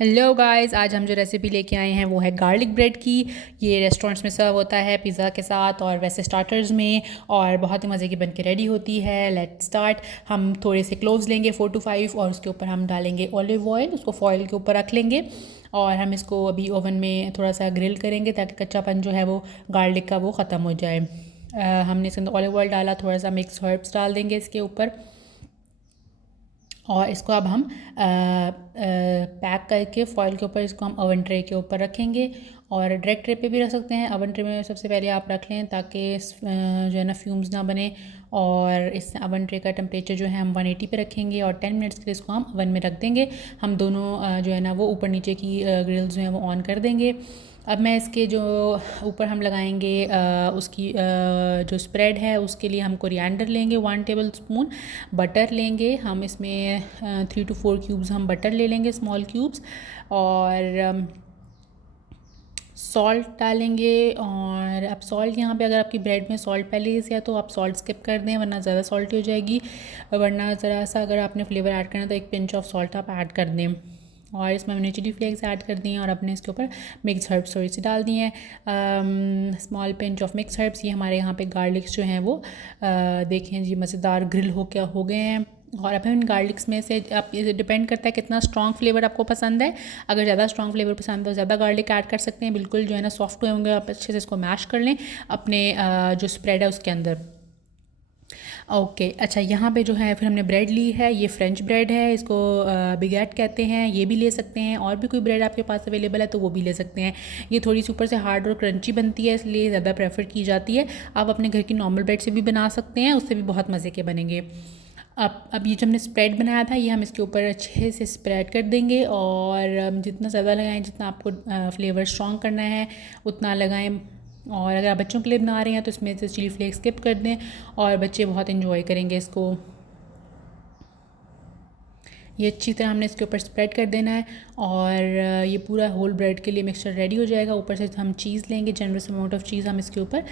Hello guys, आज हम जो रेसिपी लेके आए हैं वो है गार्लिक ब्रेड की। ये रेस्टोरेंट्स में सर्व होता है पिज़्ज़ा के साथ और वैसे स्टार्टर्स में, और बहुत ही मज़े की बन के रेडी होती है। Let's start. हम थोड़े से क्लोव्स लेंगे 4 to 5 और उसके ऊपर हम डालेंगे ऑलिव ऑयल, उसको फॉइल के ऊपर रख लेंगे और हम इसको अभी ओवन में थोड़ा सा ग्रिल करेंगे ताकि कच्चापन जो है वो गार्लिक का वो ख़त्म हो जाए। हमने इसके अंदर ऑलिव ऑयल डाला, थोड़ा सा मिक्स हर्ब्स डाल देंगे इसके ऊपर और इसको अब हम पैक करके फॉइल के ऊपर इसको हम ओवन ट्रे के ऊपर रखेंगे और डायरेक्ट ट्रे पे भी रख सकते हैं। ओवन ट्रे में सबसे पहले आप रख लें ताकि जो है ना फ्यूम्स ना बने। और इस ओवन ट्रे का टेम्परेचर जो है हम 180 पे रखेंगे और 10 मिनट्स के लिए इसको हम ओवन में रख देंगे। हम दोनों जो है ना वो ऊपर नीचे की ग्रिल्स जो हैं वो ऑन कर देंगे। अब मैं इसके जो ऊपर हम लगाएंगे उसकी जो स्प्रेड है उसके लिए हम कोरिएंडर लेंगे 1 टेबल स्पून, बटर लेंगे हम इसमें 3 to 4 क्यूब्स हम बटर ले लेंगे, स्मॉल क्यूब्स, और सॉल्ट डालेंगे। और अब सॉल्ट यहाँ पे अगर आपकी ब्रेड में सॉल्ट पहले से है तो आप सॉल्ट स्किप कर दें वरना ज़्यादा सॉल्टी हो जाएगी, वरना ज़रा सा अगर आपने फ्लेवर ऐड करना तो एक पिंच ऑफ सॉल्ट आप ऐड कर दें। और इसमें हमने चिली फ्लेक्स ऐड कर दिए और अपने इसके ऊपर मिक्स हर्ब्स थोड़ी सी डाल दिए हैं, small pinch of mix herbs. ये हमारे यहाँ पे गार्लिक्स जो हैं वो देखें जी मज़ेदार ग्रिल हो गए हैं। और अब इन गार्लिक्स में से आप ये डिपेंड करता है कितना स्ट्रॉन्ग फ्लेवर आपको पसंद है। अगर ज़्यादा स्ट्रॉन्ग फ्लेवर पसंद है तो ज़्यादा गार्लिक ऐड कर सकते हैं। बिल्कुल जो है ना सॉफ्ट हुए होंगे, आप अच्छे से इसको मैश कर लें अपने जो स्प्रेड है उसके अंदर। ओके अच्छा, यहाँ पे जो है फिर हमने ब्रेड ली है, ये फ्रेंच ब्रेड है, इसको बिगैट कहते हैं, ये भी ले सकते हैं। और भी कोई ब्रेड आपके पास अवेलेबल है तो वो भी ले सकते हैं। ये थोड़ी सी ऊपर से हार्ड और क्रंची बनती है इसलिए ज़्यादा प्रेफर की जाती है। आप अपने घर की नॉर्मल ब्रेड से भी बना सकते हैं, उससे भी बहुत मज़े के बनेंगे। अब ये जो हमने स्प्रेड बनाया था ये हम इसके ऊपर अच्छे से स्प्रेड कर देंगे और जितना ज़्यादा लगाएं, जितना आपको फ्लेवर स्ट्रॉन्ग करना है उतना लगाएं। और अगर आप बच्चों के लिए बना रहे हैं तो इसमें से चिली फ्लेक्स स्किप कर दें और बच्चे बहुत इन्जॉय करेंगे इसको। ये अच्छी तरह हमने इसके ऊपर स्प्रेड कर देना है और ये पूरा होल ब्रेड के लिए मिक्सचर रेडी हो जाएगा। ऊपर से हम चीज़ लेंगे, जनरस अमाउंट ऑफ चीज़ हम इसके ऊपर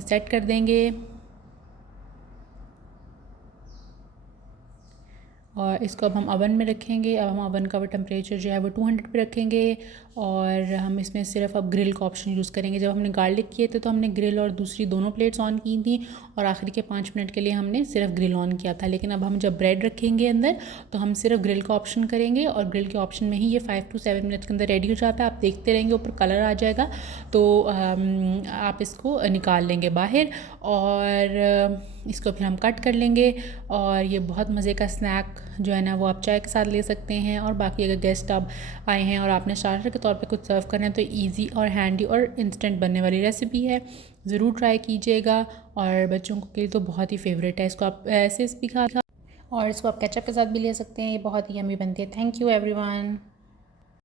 सेट कर देंगे और इसको अब हम ओवन में रखेंगे। अब हम ओवन का वो टेम्परेचर जो है वो 200 पे रखेंगे और हम इसमें सिर्फ अब ग्रिल का ऑप्शन यूज़ करेंगे। जब हमने गार्लिक किए थे तो हमने ग्रिल और दूसरी दोनों प्लेट्स ऑन की थी और आखिरी के 5 मिनट के लिए हमने सिर्फ ग्रिल ऑन किया था। लेकिन अब हम जब ब्रेड रखेंगे अंदर तो हम सिर्फ ग्रिल का ऑप्शन करेंगे और ग्रिल के ऑप्शन में ही ये 5 to 7 मिनट्स के अंदर रेडी हो जाता है। आप देखते रहेंगे ऊपर कलर आ जाएगा तो आप इसको निकाल लेंगे बाहर और इसको फिर हम कट कर लेंगे। और ये बहुत मज़े का स्नैक जो है ना वो आप चाय के साथ ले सकते हैं। और बाकी अगर गेस्ट आप आए हैं और आपने स्टार्टर के तौर पे कुछ सर्व करना है तो इजी और हैंडी और इंस्टेंट बनने वाली रेसिपी है, ज़रूर ट्राई कीजिएगा। और बच्चों के लिए तो बहुत ही फेवरेट है, इसको आप ऐसे भी खा और इसको आप केचप के साथ भी ले सकते हैं। ये बहुत ही यम्मी बनती है। Thank you everyone.